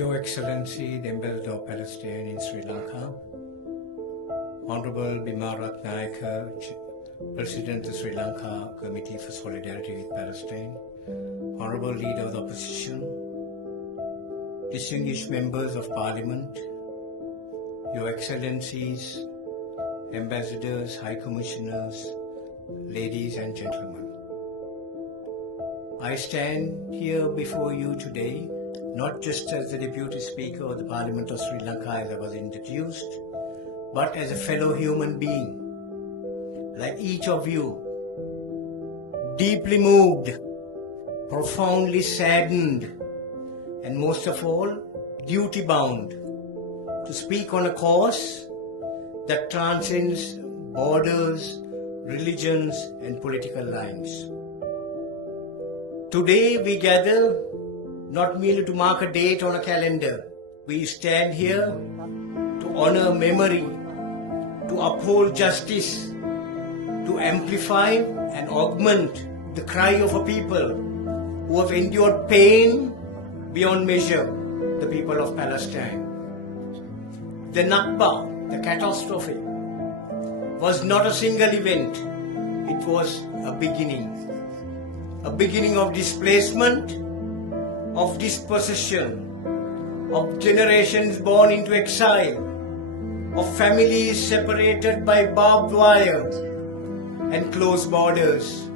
Your Excellency, the Ambassador of Palestine in Sri Lanka, Honorable Bimarat Nayaka, President of Sri Lanka Committee for Solidarity with Palestine, Honorable Leader of the Opposition, distinguished members of Parliament, Your Excellencies, Ambassadors, High Commissioners, ladies and gentlemen. I stand here before you today not just as the Deputy Speaker of the Parliament of Sri Lanka as I was introduced, but as a fellow human being, like each of you, deeply moved, profoundly saddened, and most of all, duty-bound to speak on a cause that transcends borders, religions, and political lines. Today we gather not merely to mark a date on a calendar. We stand here to honor memory, to uphold justice, to amplify and augment the cry of a people who have endured pain beyond measure, the people of Palestine. The Nakba, the catastrophe, was not a single event. It was a beginning of displacement, of dispossession, of generations born into exile, of families separated by barbed wire and closed borders,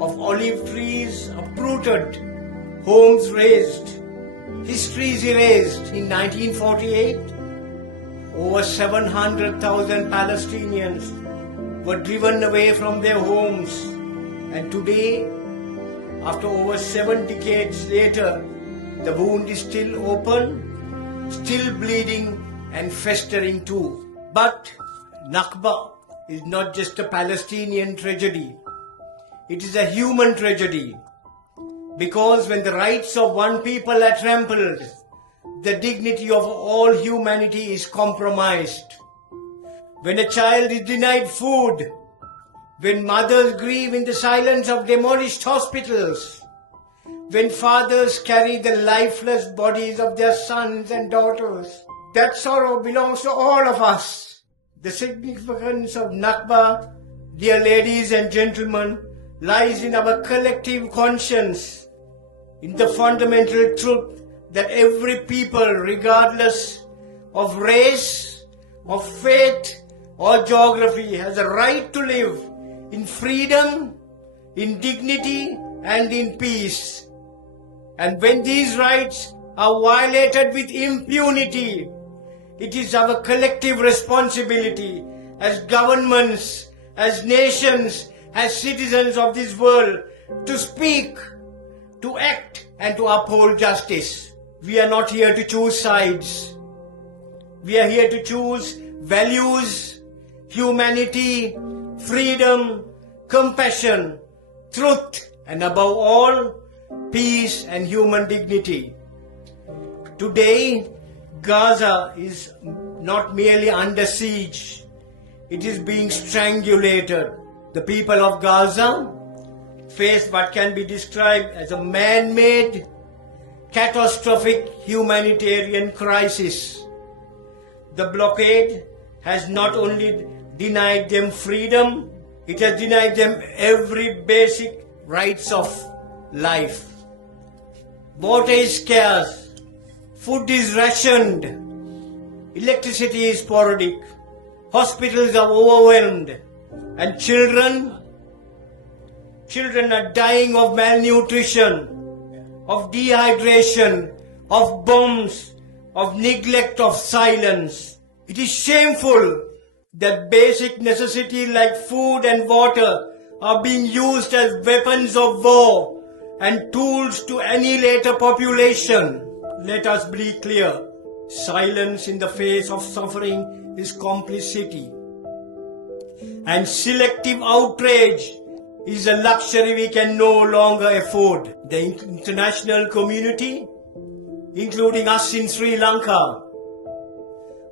of olive trees uprooted, homes razed, histories erased. In 1948, over 700,000 Palestinians were driven away from their homes, and today, after over 7 decades later, the wound is still open, still bleeding and festering too. But Nakba is not just a Palestinian tragedy. It is a human tragedy. Because when the rights of one people are trampled, the dignity of all humanity is compromised. When a child is denied food, when mothers grieve in the silence of demolished hospitals, when fathers carry the lifeless bodies of their sons and daughters, that sorrow belongs to all of us. The significance of Nakba, dear ladies and gentlemen, lies in our collective conscience, in the fundamental truth that every people, regardless of race, of faith or geography, has a right to live in freedom, in dignity, and in peace. And when these rights are violated with impunity, it is our collective responsibility as governments, as nations, as citizens of this world to speak, to act, and to uphold justice. We are not here to choose sides. We are here to choose values, humanity, freedom, compassion, truth, and above all, peace and human dignity. Today, Gaza is not merely under siege, it is being strangulated. The people of Gaza face what can be described as a man-made, catastrophic humanitarian crisis. The blockade has not only denied them freedom, it has denied them every basic rights of life. Water is scarce, food is rationed, electricity is sporadic, hospitals are overwhelmed, and children are dying of malnutrition, of dehydration, of bombs, of neglect, of silence. It is shameful that basic necessities like food and water are being used as weapons of war and tools to annihilate a population. Let us be clear. Silence in the face of suffering is complicity. And selective outrage is a luxury we can no longer afford. The international community, including us in Sri Lanka,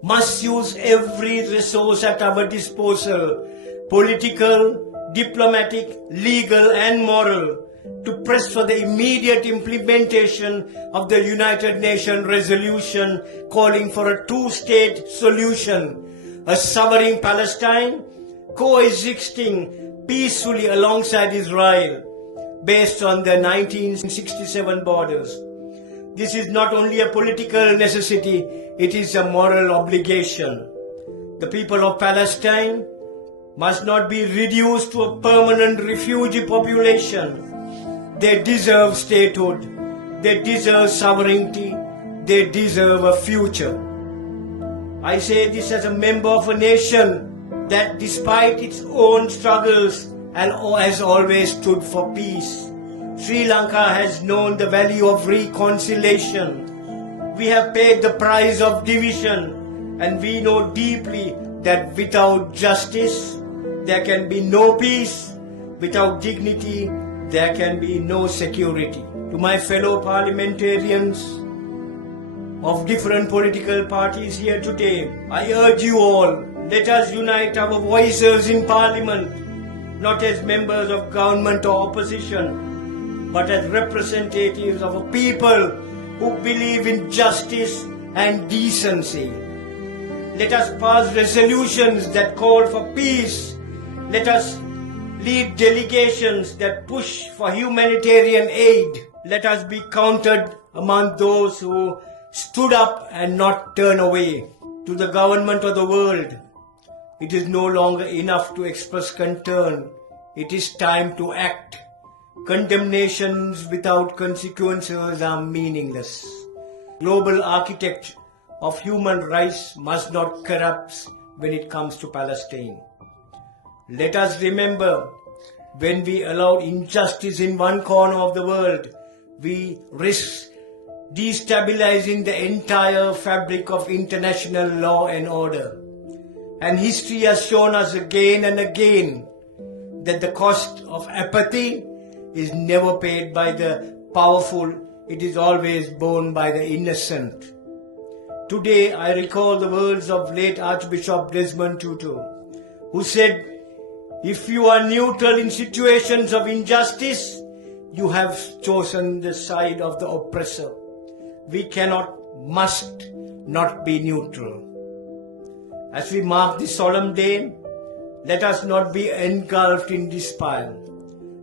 must use every resource at our disposal, political, diplomatic, legal and moral, to press for the immediate implementation of the United Nations resolution calling for a two-state solution, a sovereign Palestine coexisting peacefully alongside Israel based on the 1967 borders. This is not only a political necessity, it is a moral obligation. The people of Palestine must not be reduced to a permanent refugee population. They deserve statehood, they deserve sovereignty, they deserve a future. I say this as a member of a nation that despite its own struggles has always stood for peace. Sri Lanka has known the value of reconciliation. We have paid the price of division, and we know deeply that without justice, there can be no peace. Without dignity, there can be no security. To my fellow parliamentarians of different political parties here today, I urge you all, let us unite our voices in Parliament, not as members of government or opposition, but as representatives of a people who believe in justice and decency. Let us pass resolutions that call for peace. Let us lead delegations that push for humanitarian aid. Let us be counted among those who stood up and not turn away. To the government of the world, it is no longer enough to express concern. It is time to act. Condemnations without consequences are meaningless. Global architecture of human rights must not corrupt when it comes to Palestine. Let us remember, when we allow injustice in one corner of the world, we risk destabilizing the entire fabric of international law and order. And history has shown us again and again that the cost of apathy is never paid by the powerful, it is always borne by the innocent. Today I recall the words of late Archbishop Desmond Tutu, who said, "If you are neutral in situations of injustice, you have chosen the side of the oppressor. We cannot, must not be neutral." As we mark this solemn day, let us not be engulfed in despair,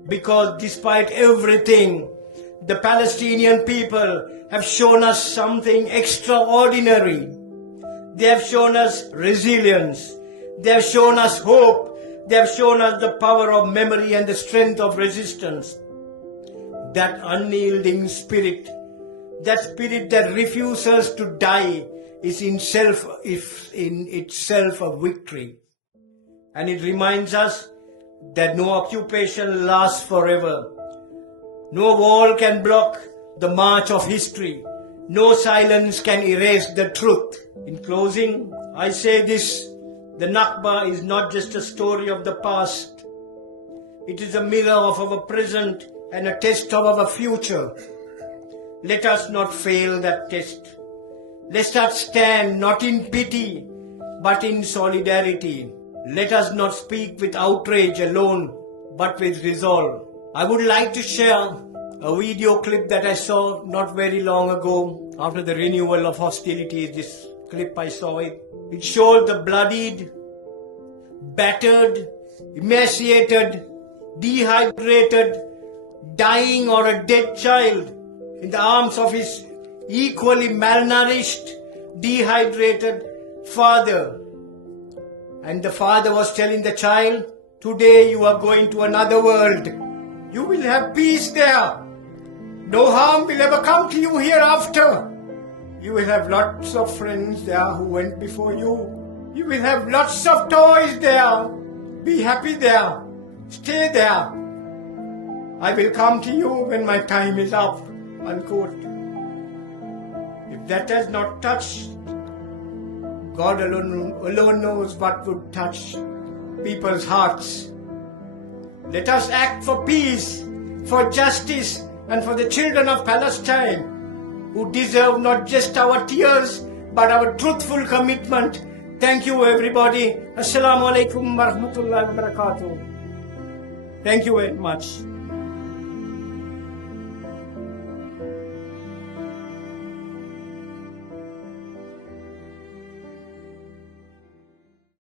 because despite everything, the Palestinian people have shown us something extraordinary. They have shown us resilience. They have shown us hope. They have shown us the power of memory and the strength of resistance. That unyielding spirit, that spirit that refuses to die, is in itself a victory. And it reminds us that no occupation lasts forever. No wall can block the march of history. No silence can erase the truth. In closing, I say this: the Nakba is not just a story of the past. It is a mirror of our present and a test of our future. Let us not fail that test. Let us stand not in pity, but in solidarity. Let us not speak with outrage alone, but with resolve. I would like to share a video clip that I saw not very long ago after the renewal of hostilities. This clip, I saw it. It showed the bloodied, battered, emaciated, dehydrated, dying or a dead child in the arms of his equally malnourished, dehydrated father. And the father was telling the child, "Today you are going to another world. You will have peace there. No harm will ever come to you hereafter. You will have lots of friends there who went before you. You will have lots of toys there. Be happy there. Stay there. I will come to you when my time is up." Unquote. If that has not touched, God alone knows what would touch people's hearts. Let us act for peace, for justice, and for the children of Palestine, who deserve not just our tears, but our truthful commitment. Thank you, everybody. Assalamu alaikum wa rahmatullahi wa barakatuh. Thank you very much.